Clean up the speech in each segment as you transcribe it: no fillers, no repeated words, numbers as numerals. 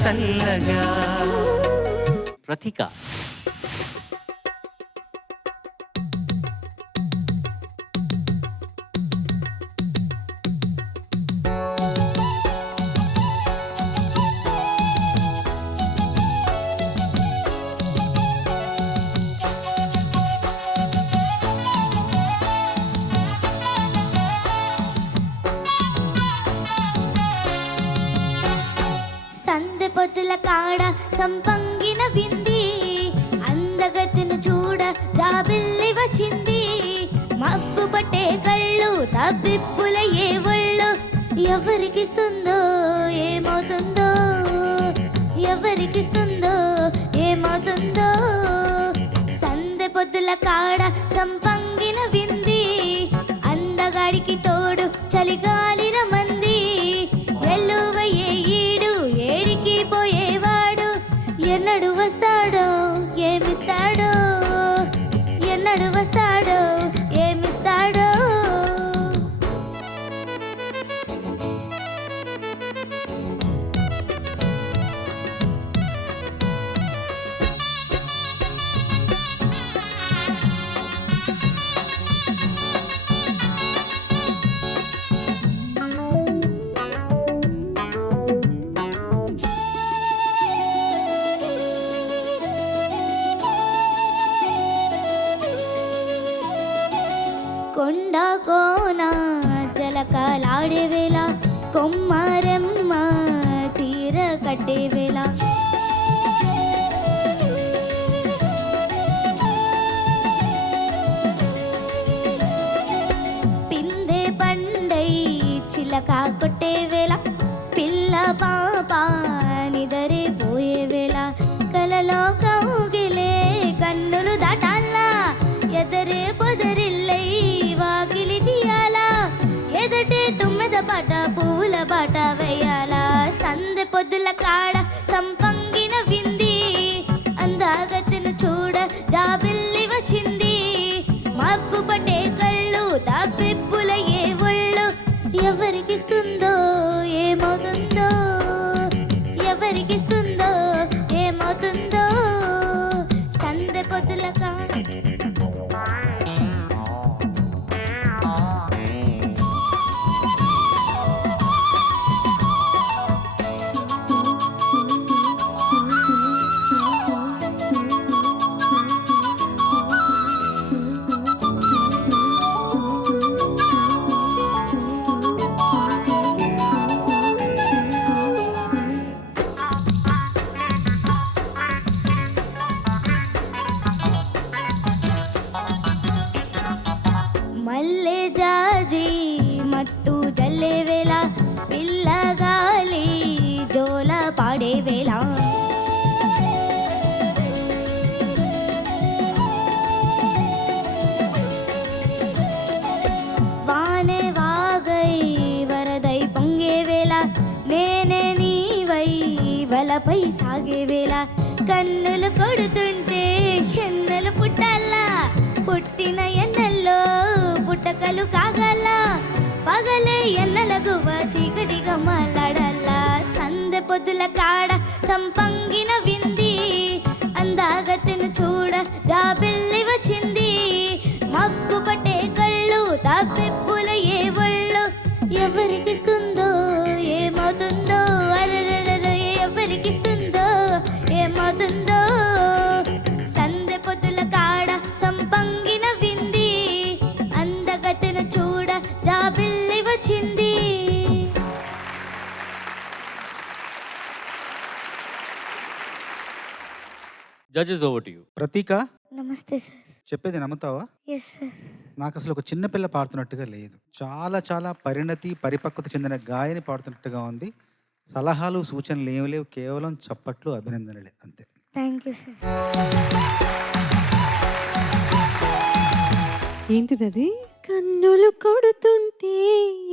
చల్లగా. ప్రతీక సందె పొద్దుల కాడ సంపంగిన వింది, అందగతిను చూడ జాబిల్లి వచ్చింది. మబ్బు పట్టే కళ్ళు తబ్బిప్పుల ఏ ఒళ్ళు, ఎవరికిస్తుందో ఏమవుతుందో, ఎవరికిస్తుందో ఏమవుతుందో. సందె పొద్దుల కాడ సంపంగిన వింది, అందగాడికి తోడు చలిగాలి రమంది. వెల్లువయ్యే ఈడు ఏడికి పోయేవాడు, ఎన్నడు వస్తాడో ఏమిస్తాడో, ఎన్నడు వస్తాడో ఏమిస్తాడో. కొండ కోన జలకలాడే వేళ, కొమ్మరెమ్మ చీర కట్టే వేళ. పిందె పండై చిలక కొట్టే వేళ, పిల్ల పాప నిదరే పోయే వేళ. కలలో కౌగిలే కన్నులు దాటాలా, ఎదరే పొదరిల్లై వాకిలి తీయాలా. ఎదటే తుమ్మెద పాట పూల బాట వేయాలా. సందె పొద్దుల కాడ సంపంగిన వింది, అందగతిను చూడ జాబిల్లి వచ్చింది. మబ్బు పట్టే కళ్ళు తప్పిప్పుల ఏ ఒళ్ళు, ఎవరికిస్తుందో ఏమవుతుందో, ఎవరికిస్తుందో ఏమవుతుందో. సందె పొద్దుల కాడ మల్లె జాజి మత్తు జల్లే వేళ, పిల్లగాలి జోల పాడే వేళ. వానే వాగై వరదై పొంగే వేళ, నేనే నీవై వలపై సాగే వేళ. కన్నులు కొడుతుంటే ఎన్నెలు పుట్టాలా, పుట్టిన ఎన్నెల్లో పుట్టకలు కాగల. పగలే ఎన్నెల గువ్వ చీకటిగా మాట్లాడాలా. సందె పొద్దుల కాడ సంపంగిన వింది, అందగతిను చూడ జాబిల్లి వచ్చింది. మబ్బు పట్టే కళ్ళు తప్పిప్పుల ఏ ఒళ్ళు, ఎవరికిస్తుందో ఏమవుతుందో, అరెరెరె ఎవరికిస్తుందో ఏమవుతుందో. సందె పొద్దుల కాడ సంపంగిన వింది, అందగతిను చూడ జాబిల్లి వచ్చింది. Judges over to you. Prateeka, నమస్తే సార్. చెప్పేది నమ్ముతావా? Yes sir. నాకు అసలు ఒక చిన్న పిల్ల పాడుతున్నట్టుగా లేదు. చాలా చాలా పరిణతి పరిపక్వత చెందిన గాయని పాడుతున్నట్టుగా ఉంది. సలహాలు సూచనలు ఏమి లేవు, కేవలం చప్పట్లు అభినందనలే అంతే. Thank you sir. ఏంటిది? కన్నులు కొడుతుంటే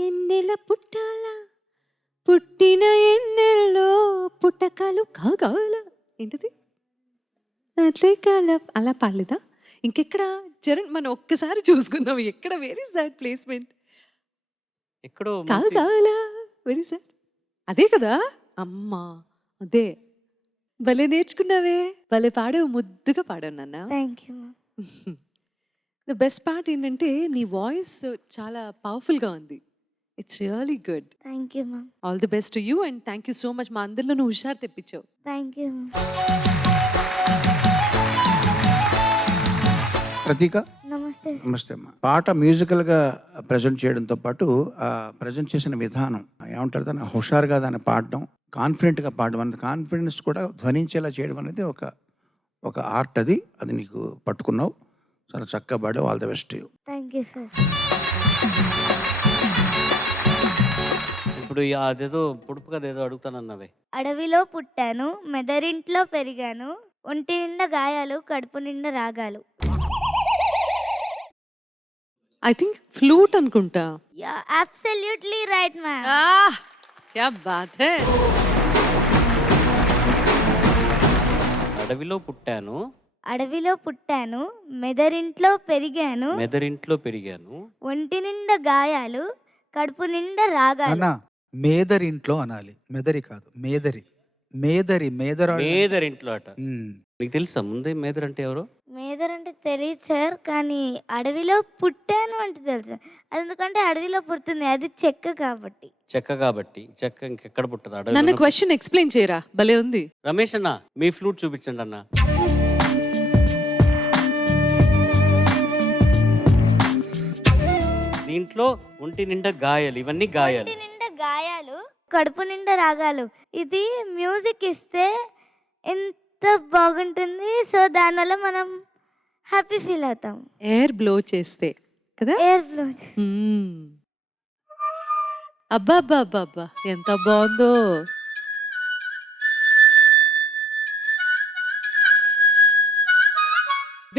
ఎన్నెల పుట్టాల, పుట్టిన ఎన్నెల్లో పుట్టకాలు కాగాల. ఏంటిది? అట్లే కాల అలా పాలేదా? ఇంకెక్కడ చరణ్ మనం ఒక్కసారి చూసుకుందాం. ఎక్కడ వేర్ ఇస్ దట్ ప్లేస్మెంట్? ఎక్కడో కాగాల వెరీ సార్ అదే కదా. అమ్మా అదే భలే నేర్చుకున్నావే, భలే పాడావు, ముద్దుగా పాడావు నాన్న. Thank you ma'am. The best part ఏంటంటే నీ వాయిస్ చాలా పవర్ఫుల్గా ఉంది. It's really good. Thank you ma'am. All the best to you and thank you so much. మా అందరిలో నువ్వు హుషారు తెప్పించావు. Thank you ma'am. ప్రతీక నమస్తే సార్. నమస్తే అమ్మా. పాట మ్యూజికల్గా ప్రజెంట్ చేయడంతో పాటు ప్రజెంట్ చేసిన విధానం ఏమంటారు, దాన్ని హుషారుగా దాన్ని పాడడం, కాన్ఫిడెంట్గా పాడడం అనేది, కాన్ఫిడెన్స్ కూడా ధ్వనించేలా చేయడం అనేది ఒక ఆర్ట్. అది నీకు పట్టుకున్నావు, చాలా చక్కగా పాడావు. All the best. Thank you sir. ఇప్పుడు అదేదో పొడుపు కదా ఏదో అడుగుతానన్నావే. అడవిలో పుట్టాను, మెదరింట్లో పెరిగాను, ఒంటి నిండా గాయాలు, కడుపు నిండా రాగాలు. ఐ థింక్ ఫ్లూట్ అనుకుంటా. Yeah absolutely right ma'am. క్యా బాత్ హై. అడవిలో పుట్టాను, అడవిలో పుట్టాను, మెదరింట్లో పెరిగాను, మెదరింట్లో పెరిగాను. ఒంటి నిండా గాయాలు, కడుపు నిండా రాగాలు. అన్న మేదరింట్లో అనాలి, మెదరి కాదు, మేదరి. మేదర మేదరింట్లో అట. నీకు తెలుసా ముందే మేదర్ అంటే ఎవరో? మేదర్ అంటే తెలియదు సార్, కానీ అడవిలో పుట్టాను అంటే తెలుసు. ఎందుకంటే అడవిలో పుడుతుంది, అది చెక్క కాబట్టి. చెక్క కాబట్టి. చెక్క ఇంకెక్కడ పుట్టదు నన్ను అడవి. క్వశ్చన్ ఎక్స్ప్లెయిన్ చేయరా, భలే ఉంది. రమేష్ అన్న మీ ఫ్లూట్ చూపించండి అన్న. దీంట్లో ఒంటి నిండా గాయాలు, ఇవన్నీ గాయాలు. ఒంటి నిండా గాయాలు, కడుపు నిండా రాగాలు. ఇది మ్యూజిక్ ఇస్తే ఎంత బాగుంటుంది. సో దానివల్ల మనం హ్యాపీ ఫీల్ అవుతాం. ఎయిర్ బ్లో చేస్తే కదా. Air flow. అబ్బా అబ్బా అబ్బా అబ్బా, ఎంత బాగుందో.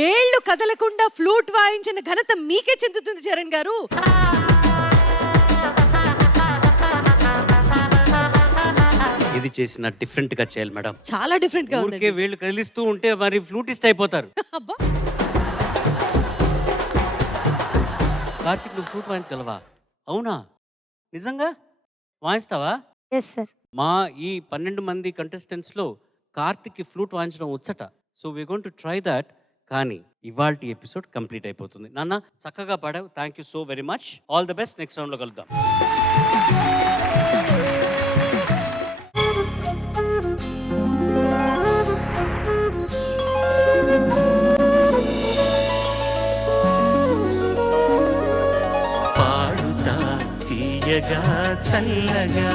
వేళ్ళు కదలకుండా ఫ్లూట్ వాయించిన ఘనత మీకే చెందుతుంది చరణ్ గారు. ఇది చేసిన డిఫరెంట్ గా చేయాలి మేడం. చాలా డిఫరెంట్ గా ఊరికే ఉంది. వీళ్ళు కదిలిస్తూ ఉంటే మరి ఫ్లూటిస్ట్ అయిపోతారు. అబ్బా, కార్తిక్ నువ్వు ఫ్లూట్ వాయించగలవా? అవునా, నిజంగా వాయిస్తావా? Yes sir. మా ఈ 12 మంది కంటెస్టెంట్స్ లో కార్తిక్ ఫ్లూట్ వాయించడం వచ్చట. So we going to try that. కానీ ఇవాల్టి ఎపిసోడ్ కంప్లీట్ అయిపోతుంది. నాన్న చక్కగా పాడావు, thank you so very much. All the best. Next round లో కలుద్దాం. పాడుతా తీయగా చల్లగా